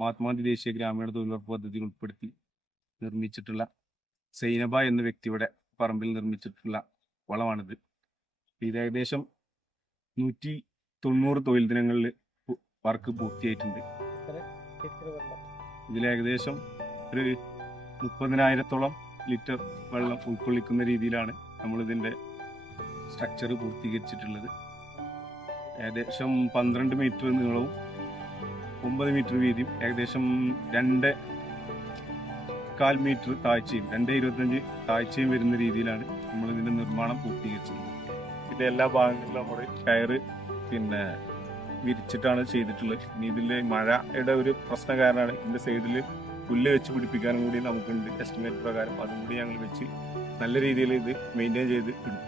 മഹാത്മാഗാന്ധി ദേശീയ ഗ്രാമീണ തൊഴിലുറപ്പ് പദ്ധതിയിൽ ഉൾപ്പെടുത്തി നിർമ്മിച്ചിട്ടുള്ള സൈനബ എന്ന വ്യക്തിയുടെ പറമ്പിൽ നിർമ്മിച്ചിട്ടുള്ള വളമാണിത്. ഇത് ഏകദേശം 190 തൊഴിൽ ദിനങ്ങളിൽ വർക്ക് പൂർത്തിയായിട്ടുണ്ട്. ഇതിലേകദേശം ഒരു 30,000-ഓളം ലിറ്റർ വെള്ളം ഉൾക്കൊള്ളിക്കുന്ന രീതിയിലാണ് നമ്മളിതിൻ്റെ സ്ട്രക്ചർ പൂർത്തീകരിച്ചിട്ടുള്ളത്. ഏകദേശം 12 മീറ്റർ നീളവും 9 മീറ്റർ വീതിയും ഏകദേശം 2.25 മീറ്റർ താഴ്ചയും 2.25 താഴ്ചയും വരുന്ന രീതിയിലാണ് നമ്മളിതിൻ്റെ നിർമ്മാണം പൂർത്തീകരിച്ചത്. ഇതിൻ്റെ എല്ലാ ഭാഗങ്ങളിലും നമ്മൾ കയറ് വിരിച്ചിട്ടാണ് ചെയ്തിട്ടുള്ളത്. ഇനി ഇതിൻ്റെ മഴയുടെ ഒരു പ്രശ്നം കാരണമാണ് ഇതിൻ്റെ സൈഡിൽ പുല്ല് വെച്ച് പിടിപ്പിക്കാനും കൂടി നമുക്കുണ്ട് എസ്റ്റിമേറ്റ് പ്രകാരം. അതും കൂടി ഞങ്ങൾ വെച്ച് നല്ല രീതിയിൽ ഇത് മെയിൻറ്റെയിൻ ചെയ്ത് ഇടും.